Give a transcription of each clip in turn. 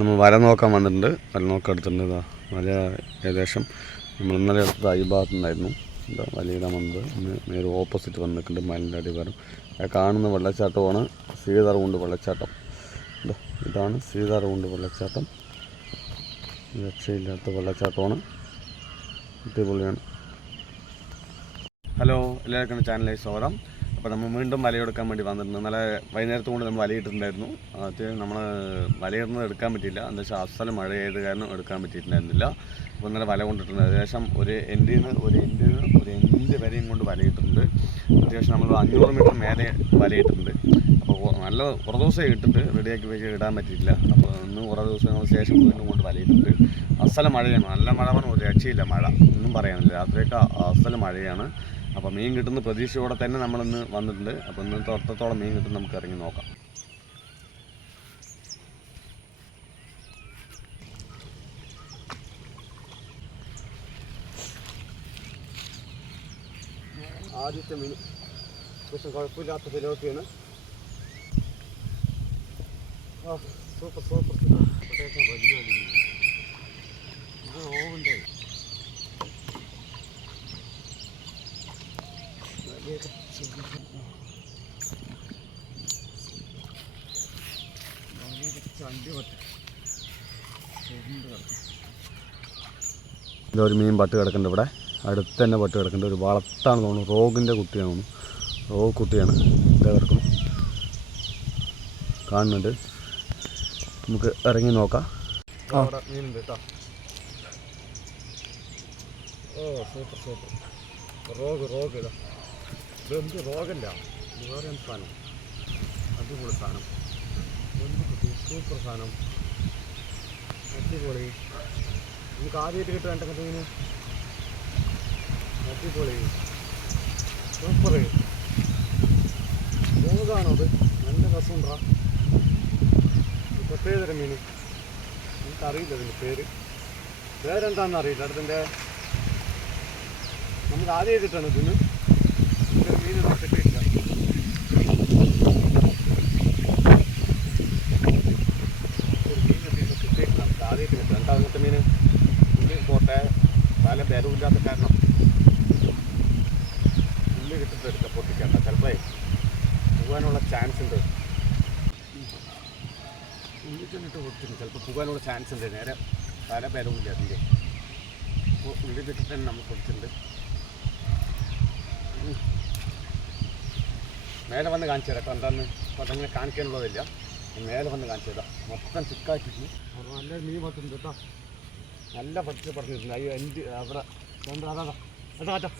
നമ്മൾ വര നോക്കാൻ വന്നിട്ടുണ്ട് വര നോക്കാൻ എടുത്തിട്ടുണ്ട് ഇതാ വര ഏകദേശം നമ്മൾ ഇന്നലെ എടുത്തത് ഈ ഭാഗത്തു നിന്നായിരുന്നു എന്താ വന്നത് ഇന്ന് നേരെ ഓപ്പോസിറ്റ് വന്ന് നിൽക്കുന്നുണ്ട് മലിൻ്റെ അടിവാരം കാണുന്ന വെള്ളച്ചാട്ടമാണ് കൊണ്ട് വെള്ളച്ചാട്ടം എന്താ ഇതാണ് കൊണ്ട് വെള്ളച്ചാട്ടം രക്ഷയില്ലാത്ത വെള്ളച്ചാട്ടമാണ് അടിപൊളിയാണ് ഹലോ എല്ലാവർക്കും ചാനലേ സ്വാഗതം അപ്പോൾ നമ്മൾ വീണ്ടും വലയെടുക്കാൻ വേണ്ടി വന്നിട്ടുണ്ട് നല്ല വൈകുന്നേരത്ത് കൊണ്ട് നമ്മൾ വലയിട്ടിട്ടുണ്ടായിരുന്നു അത് നമ്മൾ വലയിടുന്നത് എടുക്കാൻ പറ്റിയില്ല എന്താ വെച്ചാൽ അസല മഴയായത് കാരണം എടുക്കാൻ പറ്റിയിട്ടുണ്ടായിരുന്നില്ല അപ്പോൾ ഇന്നലെ വല കൊണ്ടിട്ടുണ്ട് ഏകദേശം ഒരു എൻഡിൽ നിന്ന് ഒരു എൻഡിൽ നിന്ന് ഒരു എൻഡ് വരെയും കൊണ്ട് വലയിട്ടിട്ടുണ്ട് അത്യാവശ്യം നമ്മൾ അഞ്ഞൂറ് മീറ്റർ മേലെ വലയിട്ടിട്ടുണ്ട് അപ്പോൾ നല്ല കുറേ ദിവസം ഇട്ടിട്ട് റെഡിയാക്കി വെച്ച് ഇടാൻ പറ്റിയില്ല അപ്പോൾ ഇന്ന് കുറേ ദിവസം ശേഷം വീണ്ടും കൊണ്ട് വലയിട്ടുണ്ട് അസല മഴയാണ് നല്ല മഴ പറഞ്ഞാൽ ഒരു രക്ഷയില്ല മഴ ഒന്നും പറയാനില്ല രാത്രിയൊക്കെ അസല മഴയാണ് അപ്പോൾ മീൻ കിട്ടുന്ന പ്രതീക്ഷയോടെ തന്നെ നമ്മളിന്ന് വന്നിട്ടുണ്ട് അപ്പോൾ ഇന്ന് തൊട്ടത്തോളം മീൻ കിട്ടും നമുക്ക് ഇറങ്ങി നോക്കാം ആദ്യത്തെ മീൻ പക്ഷേ കുഴപ്പമില്ലാത്ത ഫിലോപ്പിയാണ് സൂപ്പർ സൂപ്പർ വലിയ വലിയ ഇത് ഓവുണ്ടേ ഇതൊരു മീൻ പട്ട് കിടക്കുന്നുണ്ട് ഇവിടെ അടുത്ത് തന്നെ പട്ട് കിടക്കുന്നുണ്ട് ഒരു വളർത്താണ് തോന്നുന്നു റോഗിൻ്റെ കുട്ടിയാണ് തോന്നുന്നു റോഗ് കുട്ടിയാണ് ഇത് കിടക്കുന്നു കാണുന്നുണ്ട് നമുക്ക് ഇറങ്ങി നോക്കാം ഇതെന്ത് റോഗല്ല വേറെ സാധനം അടിപൊളി സാധനം സൂപ്പർ സാധനം അടിപൊളി നമുക്ക് ആദ്യമായിട്ട് കിട്ടുക എൻ്റെ കത്തിന് അടിപൊളി സൂപ്പർ പോകാണോ അത് നല്ല രസമുണ്ടാ പ്രത്യേകതരം മീൻ നമുക്ക് അറിയില്ല അതിൻ്റെ പേര് പേരെന്താണെന്ന് അറിയില്ല അടുത്തിൻ്റെ നമുക്ക് ആദ്യമായിട്ട് കിട്ടണം ഇതിന് മീൻ കിട്ടി തരവില്ലാത്ത കാരണം ഉള്ളി കിട്ടിട്ട് എടുക്ക പൊട്ടിക്കണ്ട ചിലപ്പോൾ പോകാനുള്ള ചാൻസ് ഉണ്ട് ഉള്ളി ചെന്നിട്ട് പൊട്ടിക്കും ചിലപ്പോൾ പോകാനുള്ള ചാൻസ് ഉണ്ട് നേരെ പല ബലവുമില്ല അതിൻ്റെ അപ്പോൾ ഉള്ളി കിട്ടിട്ട് തന്നെ നമ്മൾ പൊടിച്ചിട്ടുണ്ട് മേലെ വന്ന് കാണിച്ചു തരാം കേട്ടോ എന്താന്ന് അപ്പോൾ അതങ്ങനെ കാണിക്കാനുള്ളതില്ല മേലെ വന്ന് കാണിച്ചു തരാം മൊത്തം ചിക്കാക്കിട്ട് നല്ല മീൻ പറ്റുന്നുണ്ട് കേട്ടോ നല്ല പച്ച പറഞ്ഞിട്ടുണ്ട് അയ്യോ എൻ്റെ അവിടെ അതാ അതാ അതാ അതാ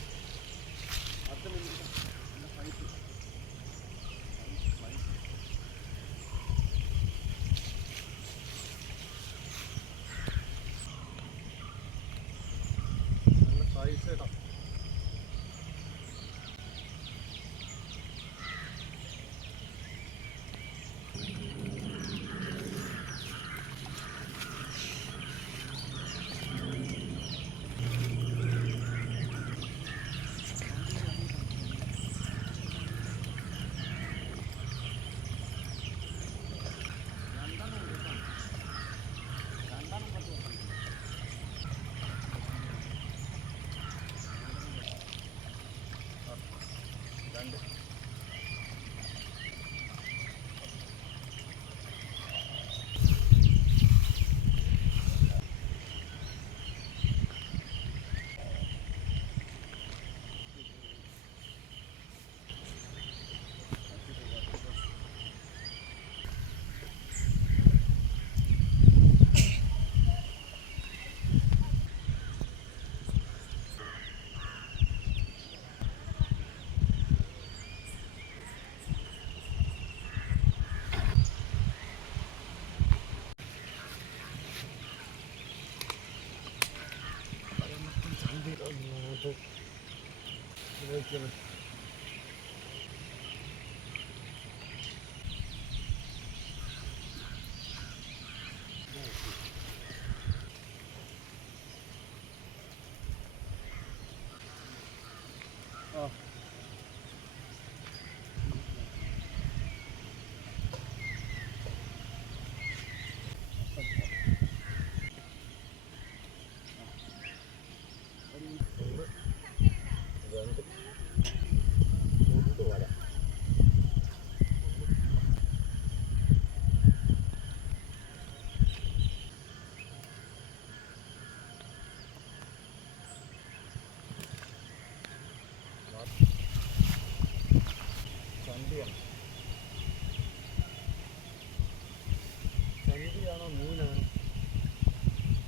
ചണ്ടിയാണ് ചണ്ടിയാണോ മീനാണോ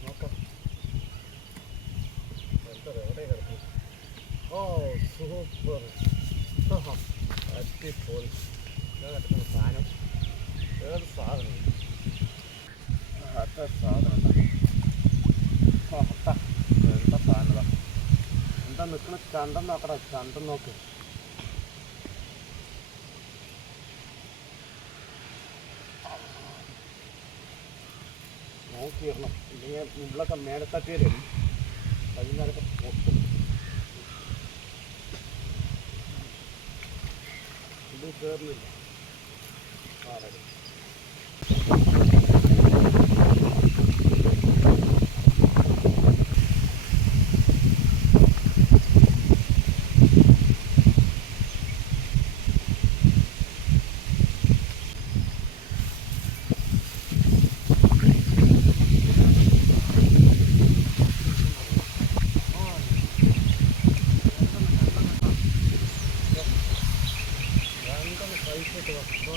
നോക്കാം എവിടെ കിടക്കും ഓ സൂപ്പർ അടിപൊളി കിടക്കുന്ന സാധനം ഏത് സാധനം അത്ര സാധനം എന്താ നിൽക്കുന്ന ചണ്ടെന്ന് അത്ര ചണ്ടെന്ന് നോക്ക് തീർന്നു ഇല്ലെങ്കിൽ മുകളിലൊക്കെ മേലെ വരും വൈകുന്നേരമൊക്കെ പൊട്ടും ഇത് കയറുന്നില്ല ആറടി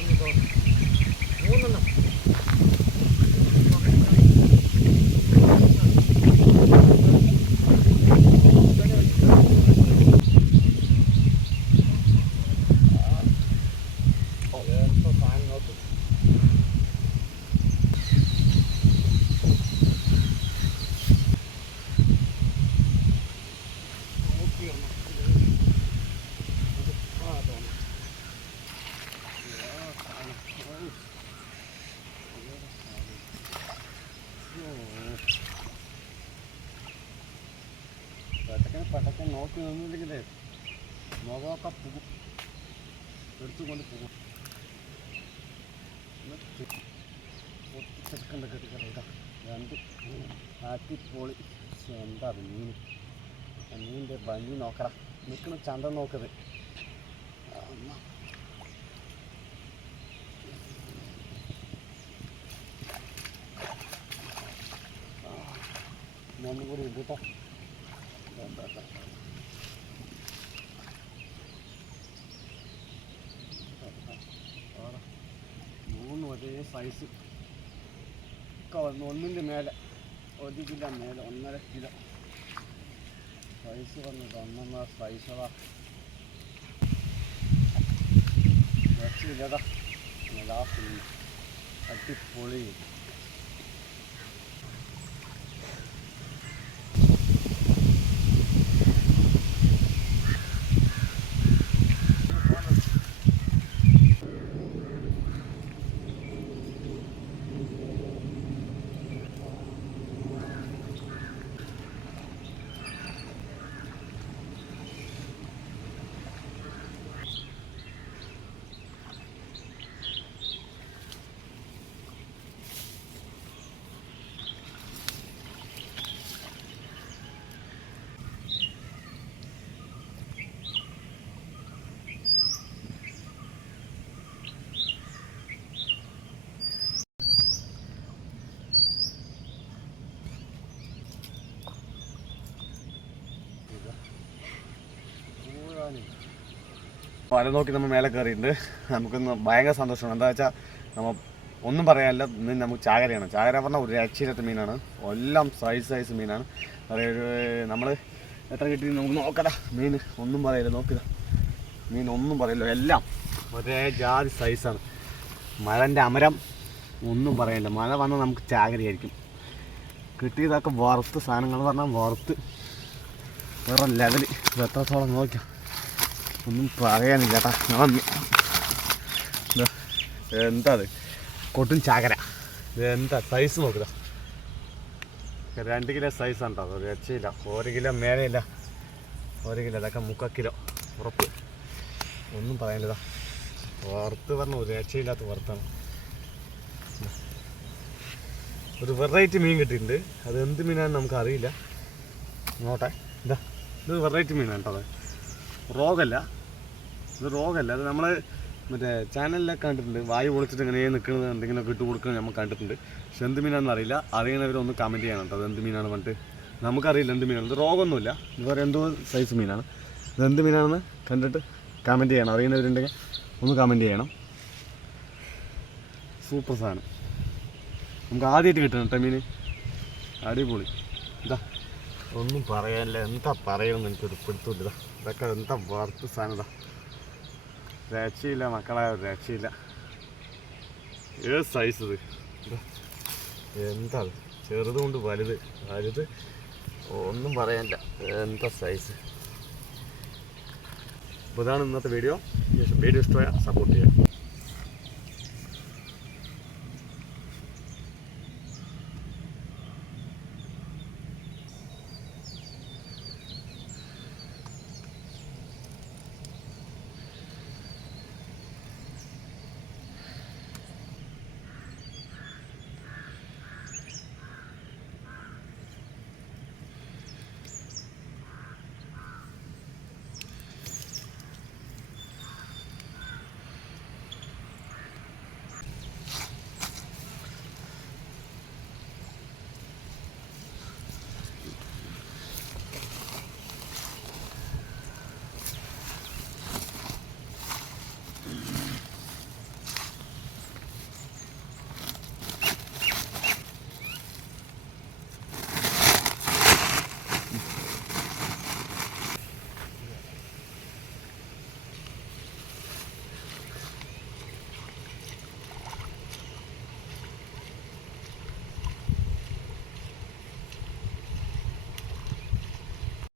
감사합니다. നിന്നില്ലെങ്കിലേ മുഖമൊക്കെ പോകും എടുത്തുകൊണ്ട് പോകും പൊട്ടിച്ചെടുക്കേണ്ട കെട്ടിക്കറിയില്ല രണ്ട് ആറ്റിപ്പോളി എന്താ അത് മീൻ മീനിൻ്റെ ഭംഗി നോക്കറ നിൽക്കണ ചന്ത നോക്കത് ഒന്നും കൂടി ഉണ്ട് കേട്ടോ എന്താ സൈസ് ഒന്നിൻ്റെ മേലെ ഒരു കിലോ മേലെ ഒന്നര കിലോ സൈസ് വന്നിട്ട് ഒന്നൊന്നര സൈസതാ കുറച്ച് ഇല്ലതാ ലാസ്റ്റ് അടിപൊളി പല നോക്കി നമ്മൾ മേലെ കയറിയിട്ടുണ്ട് നമുക്കൊന്ന് ഭയങ്കര സന്തോഷമാണ് എന്താ വെച്ചാൽ നമ്മൾ ഒന്നും പറയാനില്ല ഇന്ന് നമുക്ക് ചാകരയാണ് ചാകര പറഞ്ഞാൽ ഒരു രക്ഷയില്ലാത്ത മീനാണ് എല്ലാം സൈസ് സൈസ് മീനാണ് പറയുക നമ്മൾ എത്ര കിട്ടി നമുക്ക് നോക്കടാ മീൻ ഒന്നും പറയില്ല നോക്കുക മീൻ ഒന്നും പറയില്ല എല്ലാം ഒരേ ജാതി സൈസാണ് മഴൻ്റെ അമരം ഒന്നും പറയില്ല മഴ വന്നാൽ നമുക്ക് ചാകരയായിരിക്കും കിട്ടിയതൊക്കെ വറുത്ത് സാധനങ്ങൾ പറഞ്ഞാൽ വറുത്ത് വേറെ ലെവൽ എത്രത്തോളം നോക്കാം ഒന്നും പറയാനില്ല കേട്ടാ നന്ദി എന്താ അത് കൊട്ടും ചാകര എന്താ സൈസ് നോക്കുക രണ്ട് കിലോ സൈസ് ഉണ്ടോ ഒരു രക്ഷയില്ല ഒരു കിലോ മേലെയില്ല ഒരു കിലോ അതൊക്കെ മുക്കക്കിലോ ഉറപ്പ് ഒന്നും പറയാനില്ലതാ വറുത്ത് പറഞ്ഞു രക്ഷയില്ലാത്ത വറുത്താണ് ഒരു വെറൈറ്റി മീൻ കിട്ടിയിട്ടുണ്ട് അത് എന്ത് മീനാണെന്ന് നമുക്കറിയില്ല നോട്ടെ എന്താ ഇത് വെറൈറ്റി മീനാണ് കേട്ടോ അത് റോഗല്ല ഇത് റോഗല്ല അത് നമ്മൾ മറ്റേ ചാനലിലൊക്കെ കണ്ടിട്ടുണ്ട് വായു പൊളിച്ചിട്ട് ഇങ്ങനെ നിൽക്കുന്നത് എന്തെങ്കിലുമൊക്കെ ഇട്ട് കൊടുക്കുന്നത് നമ്മൾ കണ്ടിട്ടുണ്ട് പക്ഷെ എന്ത് മീനാണെന്ന് അറിയില്ല അറിയണവരൊന്ന് കമൻറ്റ് ചെയ്യണം കേട്ടോ അത് എന്ത് മീനാണ് പറഞ്ഞിട്ട് നമുക്കറിയില്ല എന്ത് മീനാണ് ഇത് രോഗമൊന്നുമില്ല ഇത് എന്തോ സൈസ് മീനാണ് ഇത് എന്ത് മീനാണെന്ന് കണ്ടിട്ട് കമൻറ്റ് ചെയ്യണം അറിയുന്നവരുണ്ടെങ്കിൽ ഒന്ന് കമൻറ്റ് ചെയ്യണം സൂപ്പർ സാധനം നമുക്ക് ആദ്യമായിട്ട് കിട്ടണം കേട്ടോ മീൻ അടിപൊളി ഇതാ ഒന്നും പറയാനില്ല എന്താ പറയണമെന്ന് എനിക്കൊരു പിടുത്തില്ല ഇതൊക്കെ എന്താ വർത്ത് സാധനത രക്ഷയില്ല മക്കളായ രക്ഷയില്ല ഏത് സൈസ് ഇത് എന്താ ചെറുത് കൊണ്ട് വലുത് വലുത് ഒന്നും പറയാനില്ല എന്താ സൈസ് അപ്പോൾ ഇതാണ് ഇന്നത്തെ വീഡിയോ വീഡിയോ ഇഷ്ടമായ സപ്പോർട്ട് ചെയ്യാം